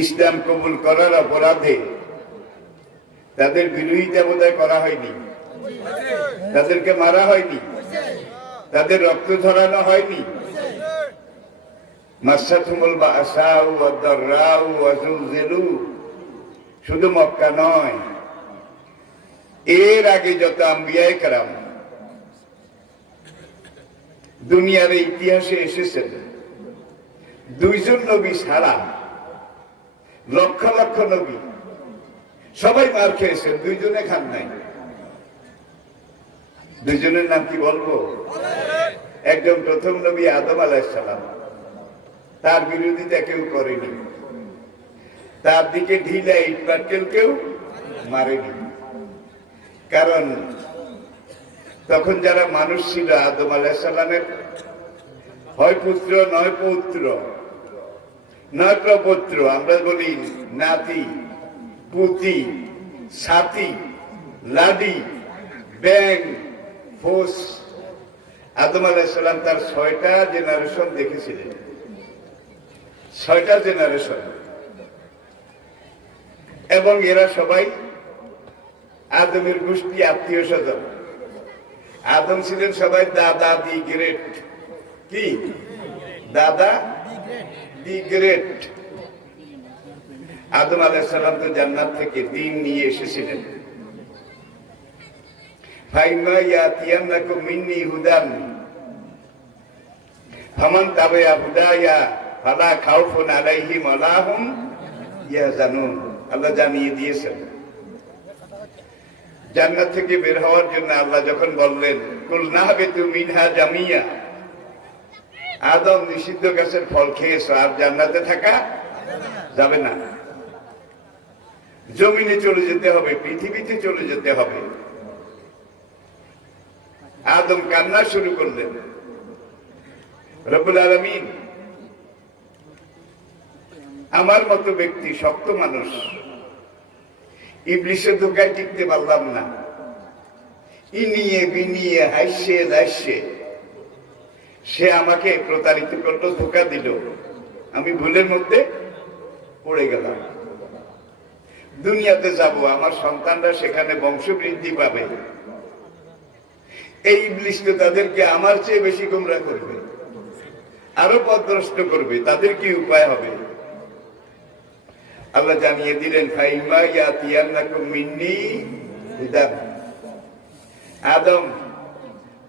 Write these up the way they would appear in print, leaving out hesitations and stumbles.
ইসলাম কবুল করার অপরাধে তাদের বিরোধিতা বোধহয় করা হয়নি, তাদেরকে মারা হয়নি, তাদের রক্ত ঝরানো হয়নি। মাসাতুমুল বাসাউ ওয়াদ দাররাউ ওয়া যুলজিলু, শুধু মক্কা নয়, এর আগে যত আম্বিয়ায়ে কেরাম দুনিয়ার ইতিহাসে এসেছেন, দুইজন নবী ছাড়া লক্ষ লক্ষ নবী সবাই মার খেয়েছেন, দুইজনে খান নাই। দুইজনের নাম কি বলবো? একজন প্রথম নবী আদম আলাইহিস সালাম, তার বিরোধিতা কেউ করেনি, তার দিকে ঢিলা ইট পাটকেল কেউ মারেনি। কারণ তখন যারা মানুষ ছিল আদম আলাইহিস সালামের হয় পুত্র নয় পৌত্র, নয় প্রপৌত্র, আমরা বলি নাতি, পুতি, সাথী, লাডি, ব্যাং, ফোস। আদম আলাইহিস সালাম তার 6টা জেনারেশন দেখেছিলেন, 6টা জেনারেশন, এবং এরা সবাই আদমের গোষ্ঠী, আত্মীয় স্বজন। আদম ছিলেন সবাই দাদা দি গ্রেট। কি দাদা দি গ্রেট? আদম আলাইহিস সালাম তো জান্নাত থেকে দ্বীন নিয়ে এসেছিলেন। ফাইমা ইয়াতিয়ান্নাকুম মিন্নি হুদান ফামান তাবিআ হুদায়া ফালা খাউফুন আলাইহিম ওয়ালা হুম ইয়াহজানুন। আল্লাহ জানিয়ে দিয়েছেন। জান্নাত থেকে বের হওয়ার জন্য আল্লাহ যখন বললেন কুল নাহবিতু মিনহা জামিয়া, আদম নিষিদ্ধ গাছের ফল খেয়েছো, আর জান্নাতে থাকা যাবে না, জমিনে চলে যেতে হবে, পৃথিবীতে চলে যেতে হবে। আদম কান্না শুরু করলেন। রব্বুল আলামিন আমার মতো ব্যক্তি, শক্ত মানুষ, ইবলিসের ধোকায় টিকতে পারলাম না, ইনিয়ে বিনিয়ে হাসছে দাসছে সে আমাকে প্রতারিত করলো, ধোকা দিল, আমি ভুলের মধ্যে পড়ে গেলাম। দুনিয়াতে যাব, আমার সন্তানরা সেখানে বংশবৃদ্ধি পাবে, এই ইবলিস তো তাদেরকে আমার চেয়ে বেশি গোমরাহ করবে, আরো পথভ্রষ্ট করবে, তাদের কি উপায় হবে? আল্লাহ জানিয়ে দিলেন ফাইমা ইয়াতিয়ান্নাকুম মিন্নি হুদান। আদম,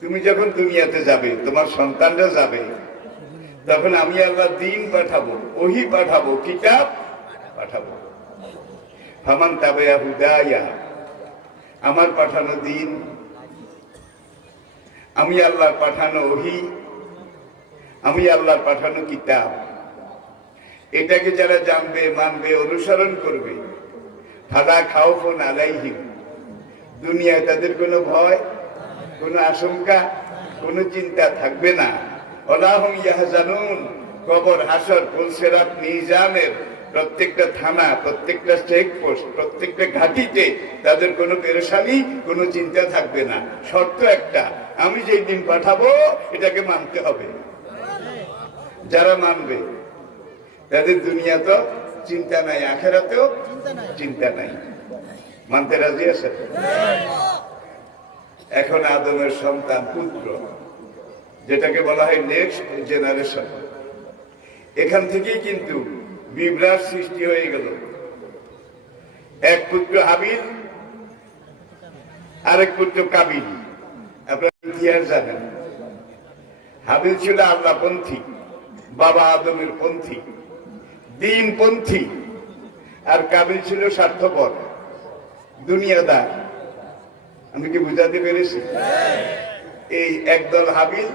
তুমি যখন দুনিয়াতে যাবে, তোমার সন্তানরা যাবে, তখন আমি আল্লাহ দ্বীন পাঠাবো, ওহী পাঠাবো, কিতাব পাঠাবো। ফামান তাবিআ হুদায়া, আমার পাঠানো দ্বীন, আমি আল্লাহর পাঠানো ওহী, আমি আল্লাহর পাঠানো কিতাব, এটাকে যারা জানবে, মানবে, অনুসরণ করবে, ফালা খাউফুন আলাইহিম, দুনিয়ায় তাদের কোনো ভয়, কোনো আশঙ্কা, কোনো চিন্তা থাকবে না। ওয়ালা হুম ইয়াহজানুন, কবর, হাসর, পুলসিরাত, মিজানের প্রত্যেকটা থানা, প্রত্যেকটা চেকপোস্ট, প্রত্যেকটা ঘাটিতে তাদের কোনো পেরেশানি, কোনো চিন্তা থাকবে না। শর্ত একটা, আমি যেই দিন পাঠাবো এটাকে মানতে হবে। যারা মানবে তাদের দুনিয়া তো চিন্তা নাই, আখেরাতেও চিন্তা নাই। মানতে রাজি আছে? এখন আদমের সন্তান পুত্র, যেটাকে বলা হয় নেক্সট জেনারেশন, এখান থেকেই কিন্তু বিভ্রাট সৃষ্টি হয়ে গেল। এক পুত্র হাবিল, আরেক পুত্র কাবিল। আপনারা ইতিহাস জানেন, হাবিল ছিল আল্লাহপন্থী, বাবা আদমের পন্থী, দ্বীনপন্থী, আর কাবিল ছিল স্বার্থপর, দুনিয়াদার। আমি কি বুঝাতে পেরেছি? এই একদল হাবিল,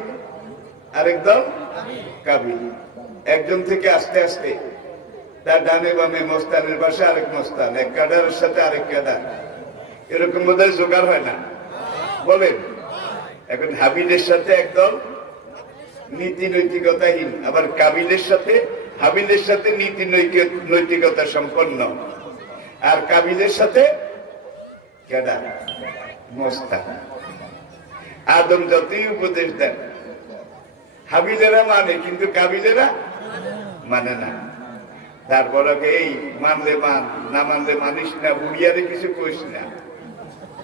আরেক দল কাবিল। একজন থেকে আস্তে আস্তে তার ডানে বামে মস্তানের পাশে আরেক মস্তান, এক ক্যাডারের সাথে আরেক ক্যাডার, এরকম বোধহয় জোগাড় হয় না, বলেন? এখন হাবিলের সাথে একদল নীতি নৈতিকতাহীন, আবার কাবিলের সাথে, হাবিলের সাথে নীতি নৈতিকতা সম্পন্ন, আর কাবিলের সাথে ক্যাডার, মস্তান। আদম যতই উপদেশ দেন, হাবিলেরা মানে, কিন্তু কাবিলেরা মানে না। তারপরে এই মানলে মান, না মানলে মানিস না, বুড়িয়ারে কিছু কইস না,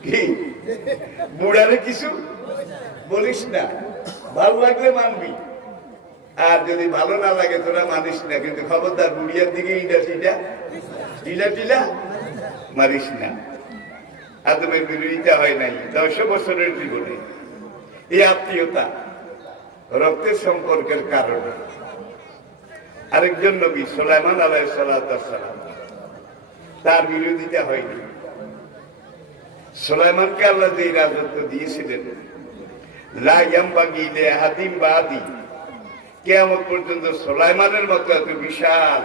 কি বুড়ারে কিছু বলিস না, ভালো লাগলে মানবি, আর যদি ভালো না লাগে তোরা মানিস না, কিন্তু খবরদার বুড়িয়ার দিকে ইটা টিলা মারিস না। আদমের বিরোধিতা হয় নাই 100 বছরের জীবনে। এই আত্মীয়তা রক্তের সম্পর্কের কারণে। আরেকজন নবী সুলাইমান আলাইহিস সালাম, তার বিরোধিতা হয়নি। সুলাইমানকে আল্লাহ যে রাজত্ব দিয়েছিলেন, লা ইয়ামবাগি লিআহাদিন বাদি, কিয়ামত পর্যন্ত সুলাইমানের মতো এত বিশাল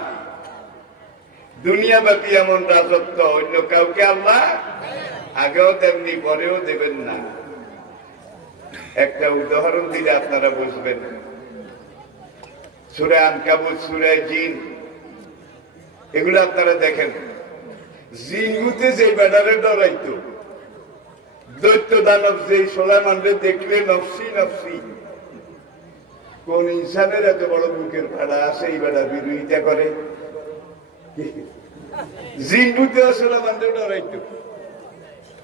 দুনিয়াব্যাপী এমন রাজত্ব অন্য কাউকে আল্লাহ আগেও তেমনি পরেও দেবেন না। একটা উদাহরণ দিলে আপনারা বুঝবেন। সূরা আনকাবুত, সূরা জিন, এগুলো আপনারা দেখেন। জিনগুতে যে বেড়ারে ডরাইতো, দৈত্য দানব যেই সুলাইমানরে দেখলে নফসি নফসি, কোন ইনসানের এত বড় বুকের ফাড়া আছে এই বেড়া বিরোধিতা করে? জিনগুতেও সুলাইমানরে ডরাইতো।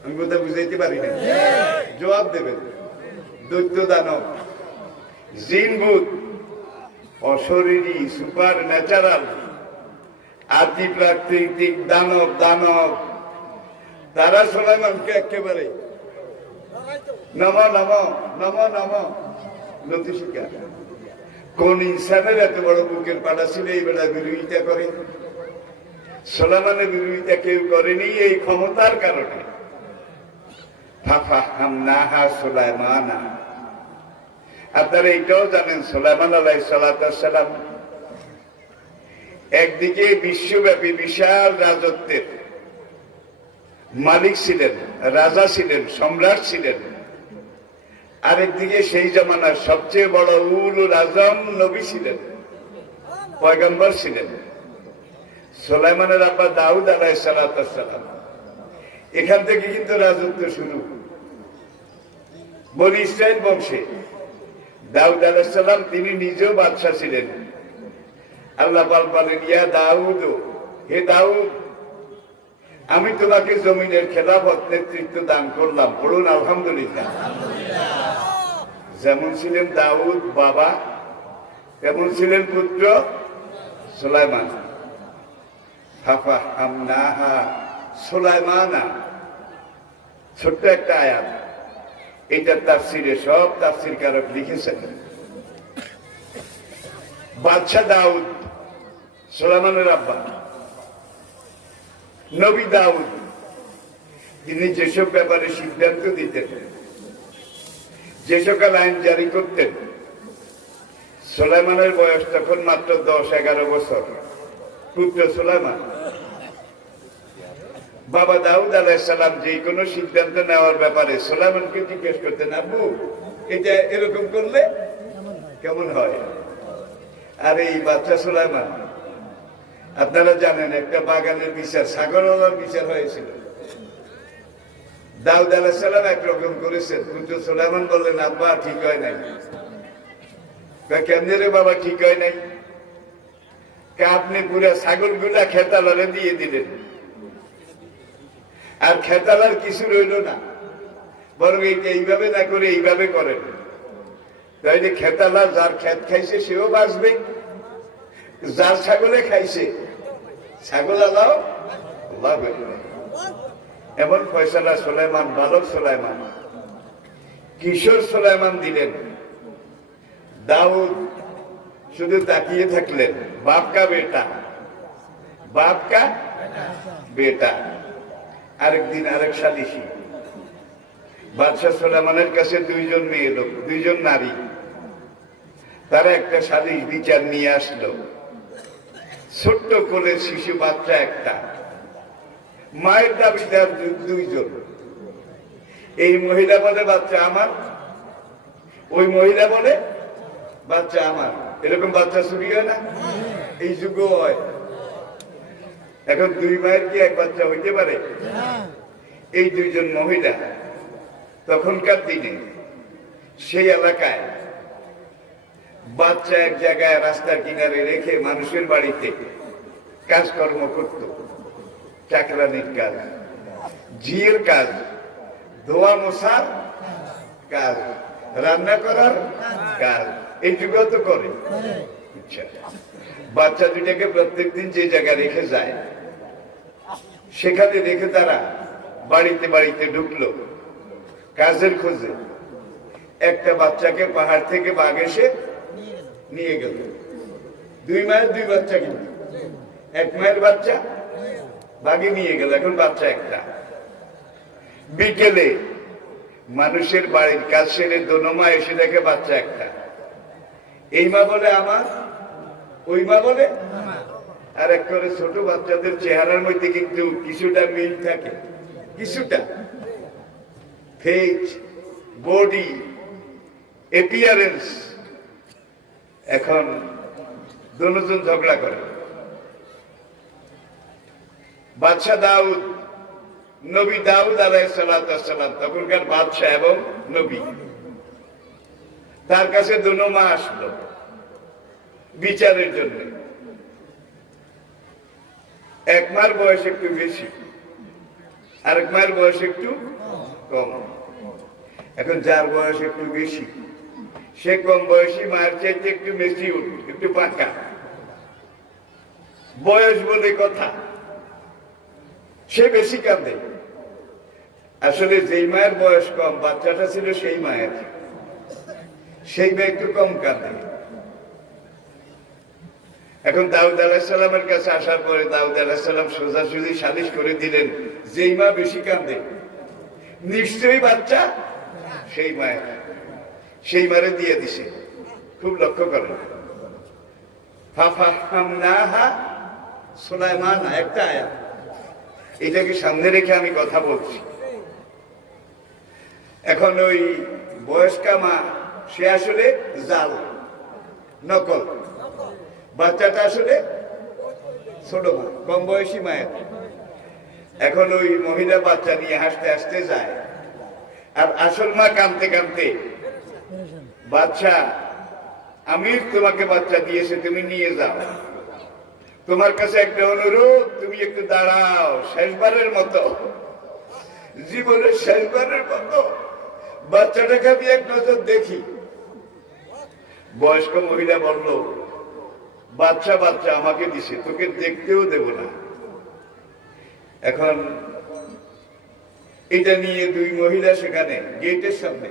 আমি কথা বুঝাইতে পারি না, জবাব দেবেন। দৈত্য দানব, জিনভূত, অশরীরী, সুপার ন্যাচারাল, আদি প্রাকৃতিক দানব তারা সুলাইমানকে একেবারে নতি শিকার। কোন ইনসানের এত বড় বুকের পাড়া ছিল এই বেলা বিরোধিতা করে? সুলাইমানের বিরোধিতা কেউ করেনি এই ক্ষমতার কারণে। সুলাইমানা, আপনারা এইটাও জানেন, সুলাইমান আলাইহিস সালাম একদিকে বিশ্বব্যাপী বিশাল রাজত্বের মালিক ছিলেন, রাজা ছিলেন, সম্রাট ছিলেন। আরেকদিকে সেই জামানার সবচেয়ে বড় উলুল আজম নবী ছিলেন, পয়গম্বর ছিলেন। সুলাইমানের আব্বা দাউদ আলাইহিস সালাম, এখান থেকে কিন্তু রাজত্ব শুরু। বনি ইসরাইল বংশে দাউদ আলাইহিস সালাম, তিনি নিজেও বাদশা ছিলেন। আল্লাহ বলেন, ইয়া দাউদ, হে দাউদ, আমি তোমাকে জমিনের খেলাফত নেতৃত্ব দান করলাম। পড়ুন আলহামদুলিল্লাহ। যেমন ছিলেন দাউদ বাবা, তেমন ছিলেন পুত্র সুলাইমান। সুলাইমানা, ছোট্ট একটা আয়াত, এটার তাফসিরে সব তাফসিরকারক লিখেছেন। বাদশা দাউদ সুলাইমানের আব্বা, নবী দাউদ, তিনি যেসব ব্যাপারে সিদ্ধান্ত দিতেন, যে সকল আইন জারি করতেন, সুলাইমানের বয়স তখন মাত্র 10-11 বছর। পুত্র সুলাইমান, বাবা দাউদ আলাইহিস সালাম যে কোনো সিদ্ধান্ত নেওয়ার ব্যাপারে সুলাইমানকে জিজ্ঞেস করতেন, আব্বু এটা এরকম করলে কেমন হয়? আর এই বাচ্চা সুলাইমান, আপনারা জানেন একটা বাগানের বিচার, ছাগলওয়ালার বিচার হয়েছিল। দাউদ আলাইহিস সালাম একরকম করেছেন, পুত্র সুলাইমান বললেন, আব্বা ঠিক হয় নাই। কেমনে রে বাবা ঠিক হয় নাই? আপনি পুরা ছাগলগুলা খেতালারে দিয়ে দিলেন, আর খেতালার কিছু রইল না, বরং এইটা এইভাবে না করে এইভাবে করেন, তাইলে খেতালা যার খেত খাইছে সেও বাঁচবে, যার ছাগলে খাইছে ছাগল আলাও লাভ। এমন ফয়সালা সুলাইমান, বালক সুলাইমান, কিশোর সুলাইমান দিলেন। দাউদ শুধু তাকিয়ে থাকলেন, বাপ কা বেটা। আরেকদিন আরেক সালিশি, বাদশাহ সুলাইমানের কাছে 2জন মেয়ে লোক, 2জন নারী, তারা একটা সালিশ বিচার নিয়ে আসলো। ছোট্ট কোলের শিশু বাচ্চা একটা, মায়ের দাবিদার 2জন। এই মহিলা বলে বাচ্চা আমার, ওই মহিলা বলে বাচ্চা আমার। এরকম বাচ্চা চুরি হয় না? এই যুগ হয়। এখন 2 মায়ের কি এক বাচ্চা হইতে পারে? এই 2জন মহিলা তখনকার দিনে সেই এলাকায় বাচ্চা এক জায়গায় রাস্তার কিনারে রেখে মানুষের বাড়িতে কাজকর্ম করত, চাকরানির কাজ, ঝিয়ের কাজ, ধোয়া মোছার কাজ, রান্না করার কাজ, এইটুকু তো করে। আচ্ছা, বাচ্চা দুটাকে প্রত্যেকদিন যে জায়গায় রেখে যায় সেখানে রেখে তারা বাড়িতে বাড়িতে ঢুকলো কাজের খোঁজে। একটা বাচ্চাকে পাহাড় থেকে বাঘ এসে নিয়ে গেল। 2 মায়ের 2 বাচ্চা, কিন্তু 1 মায়ের বাচ্চা বাঘে নিয়ে গেল, এখন বাচ্চা একটা। বিকেলে মানুষের বাড়ির কাজ সেরে দোনো মা এসে দেখে বাচ্চা একটা। এই মা বলে আমার, ওই মা বলে আর এক করে। ছোট বাচ্চাদের চেহারার মধ্যে কিন্তু কিছুটা মিল থাকে, কিছুটা ফেস, বডি, অ্যাপিয়ারেন্স। এখন দুজন ঝগড়া করে। বাদশা দাউদ, নবী দাউদ আলাইহিস সালাম তখনকার বাদশা এবং নবী, তার কাছে দুনো মা আসলো বিচারের জন্য। 1 মার বয়স একটু বেশি, আরেক মায়ের বয়স একটু কম। এখন যার বয়স একটু বেশি সে কম বয়সী মায়ের চাইতে একটু ম্যাচিউর, একটু পাকা। বয়স বলে কথা, সে বেশি কাঁদে। আসলে যেই মায়ের বয়স কম, বাচ্চাটা ছিল সেই মায়ের, সেই মেয়ে একটু কম কাঁদে। এখন দাউদ আলাইহিস সালামের কাছে আসার পরে দাউদ আলাইহিস সালাম সোজাসুজি সালিশ করে দিলেন, যেই মা বেশি কাঁদে নিশ্চয়ই বাচ্চা সেই মায়ের, সেই মারে দিয়ে দিছে। খুব লক্ষ্য করেন, ফাফাহামনাহা সুলাইমান, একটা আয়াত। এটাকে সামনে রেখে আমি কথা বলছি। এখন ওই বয়স্কা মা সে আসলে জাল, নকল। বাচ্চাটা আসলে ছোট মা, কম বয়সী মায়ের। এখন ওই মহিলা বাচ্চা নিয়ে হাসতে হাসতে যায়, আর আসল মা কাঁদতে কাঁদতে, বাচ্চা আমি তোমাকে বাচ্চা দিয়েছে, তুমি নিয়ে যাও। তোমার কাছে একটা অনুরোধ, তুমি একটু দাঁড়াও, শেষবারের মতো, জীবনের শেষবারের মতো বাচ্চাটাকে আমি এক নজর দেখি। বয়স্ক মহিলা বলল, বাচ্চা বাচ্চা আমাকে দিছে, তোকে দেখতেও দেব না। এখন এটা নিয়ে 2 মহিলা সেখানে গেটের সামনে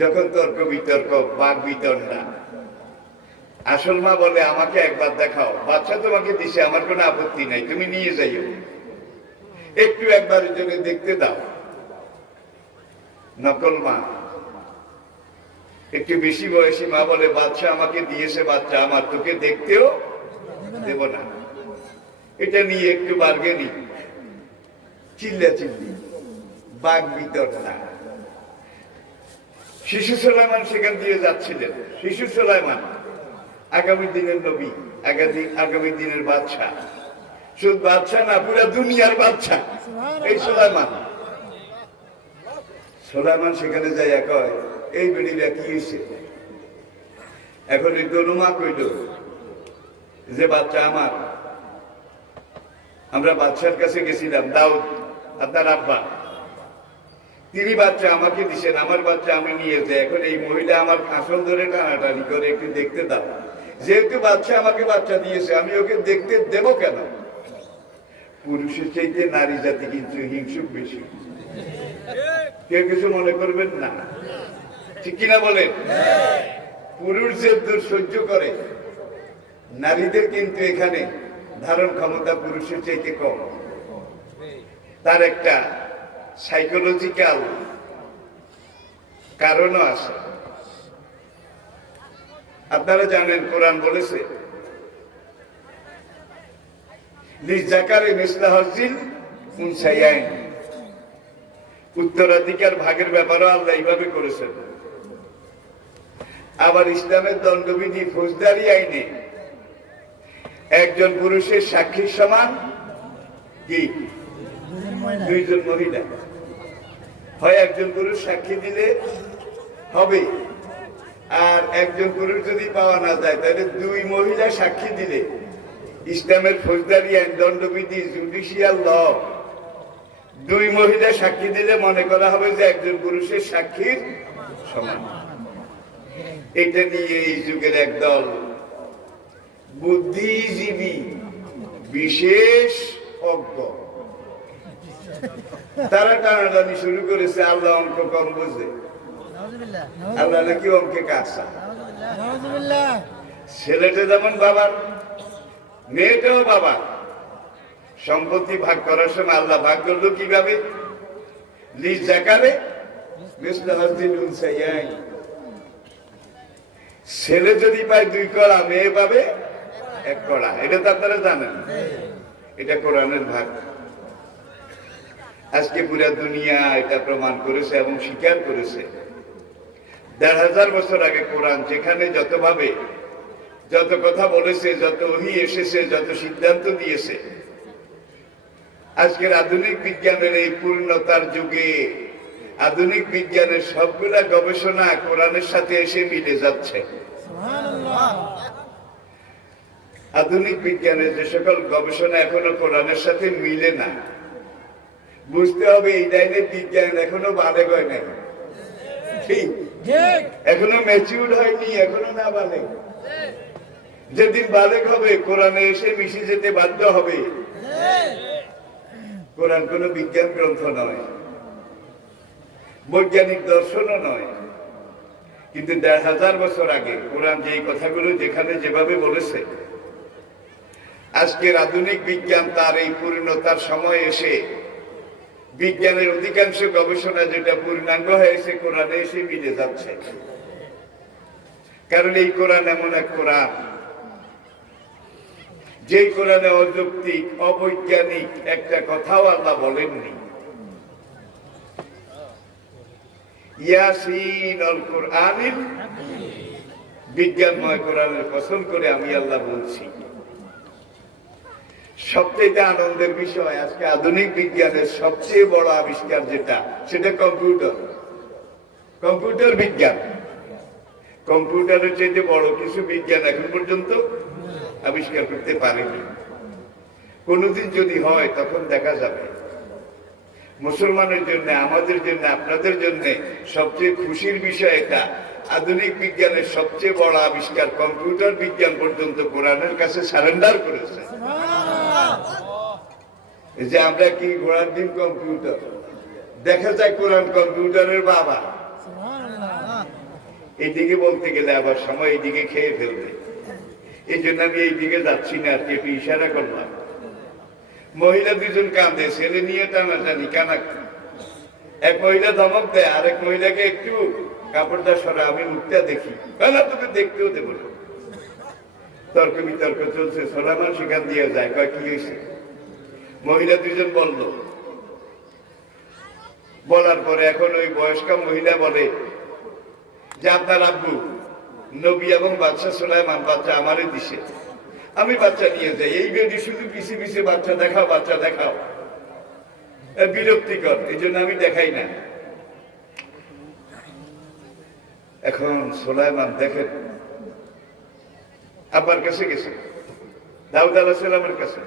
যখন তর্ক বিতর্ক, বাক বিতণ্ডা। আসল মা বলে, আমাকে একবার দেখাও, বাচ্চা তোমাকে দিছে, আমার কোনো আপত্তি নাই, তুমি নিয়ে যাইও, একটু একবারের জন্য দেখতে দাও। নকল মা, একটু বেশি বয়সী মা বলে, বাচ্চা আমাকে দিয়েছে, বাচ্চা আমার, তোকে দেখতেও দেব না। এটা নিয়ে একটু বার্গেনিং, চিল্লা চিল্লি, বাক বিতণ্ডা। শিশু সুলাইমান সেখান দিয়ে যাচ্ছিলেন। শিশু সুলাইমান আগামী দিনের নবী, আগামী দিনের বাদশা। শুধু বাদশা না, পুরা দুনিয়ার বাদশা এই সুলাইমান। সুলাইমান সেখানে যাইয়া কয়, এই বেড়িটা কি হয়েছে? এখন এই দনুমা কইল যে বাচ্চা আমার, আমরা বাদশার কাছে গেছিলাম, দাউদ আপনার আব্বা, তিনি বাচ্চা আমাকে দিছেন, আমার বাচ্চা আমি নিয়ে যাই। এখন এই মহিলা আমার কাঁসল ধরে টানাটানি করে, একটু দেখতে দাও, যেহেতু বাচ্চা আমাকে বাচ্চা দিয়েছে, আমি ওকে দেখতে দেব কেন? পুরুষের চাইতে নারী জাতি কিন্তু হিংসুক বেশি। কেউ কিছু মনে করবেন না, ঠিক কিনা বলেন? পুরুষ যে দূর সহ্য করে, নারীদের কিন্তু এখানে ধারণ ক্ষমতা পুরুষের চাইতে কম। তার একটা সাইকোলজিক্যাল কারণও আছে। আপনারা জানেন, কোরআন বলেছে, লিজাকারি মিসলা হাজ্জিল উনসায়াইন, উত্তরাধিকার ভাগের ব্যাপারও আল্লাহ এইভাবে করেছেন। আবার ইসলামের দণ্ডবিধি ফৌজদারি আইনে একজন পুরুষের সাক্ষীর সমান কি 2 জন মহিলা। হয় একজন পুরুষ সাক্ষী দিলে হবে, আর একজন পুরুষ যদি পাওয়া না যায়, তাহলে 2 মহিলা সাক্ষী দিলে ইসলামের ফৌজদারি আইন, দণ্ডবিধি, জুডিশিয়াল ল, দুই মহিলা সাক্ষী দিলে মনে করা হবে যে একজন পুরুষের সাক্ষীর সমান। এটা নিয়ে এই যুগের একদল বুদ্ধিজীবী বিশেষ অজ্ঞ তারা টানাটানি শুরু করেছে আল্লাহ অঙ্ক কম বোঝে, আল্লাহ নাকি অঙ্কে কাঁচা। ছেলেটা যেমন বাবার, মেয়েটাও বাবা। সম্পত্তি ভাগ করার সময় আল্লাহ ভাগ করলো কিভাবে? লিজ জাকারে ছেলে যদি পায় 2 কড়া, মেয়ে পাবে 1 কড়া। এটা তো আপনারা জানেন, এটা কোরআনের ভাগ। আজকে পুরা দুনিয়া এটা প্রমাণ করেছে এবং স্বীকার করেছে। 1500 বছর আগে কোরআন যেখানে যতভাবে যত কথা বলেছে, যত ওহী এসেছে, যত সিদ্ধান্ত দিয়েছে, আজকের আধুনিক বিজ্ঞানের এই পূর্ণতার যুগে আধুনিক বিজ্ঞানের সবগুলা গবেষণা কোরআনের সাথে এসে মিলে যাচ্ছে। আধুনিক বিজ্ঞানের যে সকল গবেষণা এখনো কোরআনের সাথে মিলে না, বুঝতে হবে এই লাইনে বিজ্ঞান এখনো বালেগ হয় নাই, ঠিক এখনো ম্যাচিউর হয়নি, এখনো না বালেগ। যেদিন বালেগ হবে কোরআনে এসে মিশে যেতে বাধ্য হবে। কোরআন কোন বিজ্ঞান গ্রন্থ নয়, বৈজ্ঞানিক দর্শনও নয়, কিন্তু 1500 বছর আগে কোরআন যে কথাগুলো যেখানে যেভাবে বলেছে, আজকের আধুনিক বিজ্ঞান তার এই পূর্ণতার সময় এসে বিজ্ঞানের অধিকাংশ গবেষণা যেটা পূর্ণাঙ্গ হয়েছে কোরআনে এসে মিলে যাচ্ছে। কারণ এই কোরআন এমন এক কোরআন, যে কোরআনে অযৌক্তিক অবৈজ্ঞানিক একটা কথাও আল্লাহ বলেননি। ইয়াসিন আল কোরআনিল, বিজ্ঞানময় কোরআনের কসম করে আমি আল্লাহ বলছি। সবচেয়ে আনন্দের বিষয়, আজকে আধুনিক বিজ্ঞানের সবচেয়ে বড় আবিষ্কার যেটা, সেটা কম্পিউটার। কম্পিউটার বিজ্ঞান, কম্পিউটারের চাইতে বড় কিছু বিজ্ঞান এখন পর্যন্ত আবিষ্কার করতে পারেনি। কোনদিন যদি হয় তখন দেখা যাবে। মুসলমানের জন্য, আমাদের জন্য, আপনাদের জন্য সবচেয়ে খুশির বিষয় এটা, আধুনিক বিজ্ঞানের সবচেয়ে বড় আবিষ্কার কম্পিউটার বিজ্ঞান পর্যন্ত কোরআনের কাছে সারেন্ডার করেছে। এই যে আমরা কি ঘোড়ার ডিম কম্পিউটার, দেখা যায় কোরআন কম্পিউটারের বাবা। এইদিকে বলতে গেলে আবার সময় এইদিকে খেয়ে ফেলবে, এই জন্য আমি এইদিকে যাচ্ছি না, আর কি একটু ইশারা করলাম। মহিলা 2জন কাঁদে, ছেলে নিয়ে টানাটানি, কানা। এক মহিলা ধমক দেয় আরেক মহিলাকে, একটু কাপড়টা সরা, আমি মুখটা দেখি। না, তোকে দেখতেও দেবো না। তর্ক বিতর্ক চলছে, সোলামান সেখান দিয়ে যায়, কয় কি হয়েছে? মহিলা 2জন বলল, বলার পরে এখন ওই বয়স্কা মহিলা বলে যে আপনার আব্বু নবী এবং বাচ্চা সুলাইমান বাচ্চা আমারই দিছে, আমি বাচ্চা নিয়ে যাই। এই বেডি শুধু পিছিয়ে পিছিয়ে বাচ্চা দেখাও, বাচ্চা দেখাও, বিরক্তিকর, এই জন্য আমি দেখাই না। এখন সুলাইমান দেখেন আব্বার কাছে গেছে, দাউদ আলাইহিস সালামের কাছে,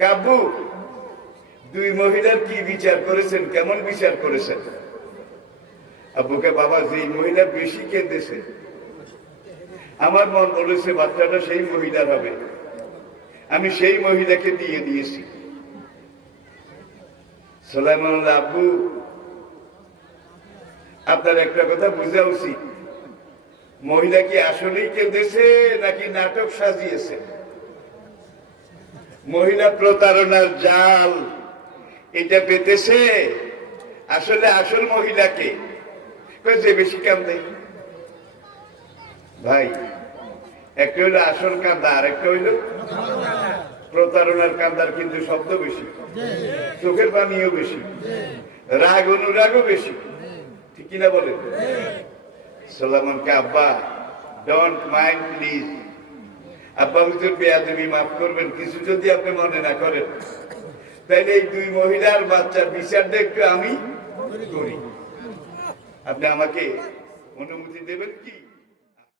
কাব্বু 2 মহিলার কি বিচার করেছেন, কেমন বিচার করেছেন? আব্বুকে, বাবা যে মহিলা বেশি কেঁদেছে, আমার মন বলেছে বাচ্চাটা সেই মহিলার হবে, আমি সেই মহিলাকে দিয়ে দিয়েছি। সুলাইমান, আব্বু আপনার একটা কথা বোঝা উচিত, মহিলা কি আসলেই কেঁদেছে নাকি নাটক সাজিয়েছে? মহিলা প্রতারণার জাল এটা পেতেছে, আসলে আসল মহিলাকে যে বেশি কান্দে। ভাই, একটা হইলো আসল কান্দা, আর একটা হইলো প্রতারণার কান্দার, কিন্তু শব্দ বেশি, চোখের পানিও বেশি, রাগ অনুরাগও বেশি, ঠিক কিনা বলেন? সুলাইমানকে, আব্বা ডোন্ট মাইন্ড প্লিজ, আব্বা হুজুর বেয়াদবি মাফ করবেন, কিছু যদি আপনি মনে না করেন, তাইলে এই 2 মহিলার বাচ্চার বিচারটা একটু আমি করি, আপনি আমাকে অনুমতি দেবেন কি?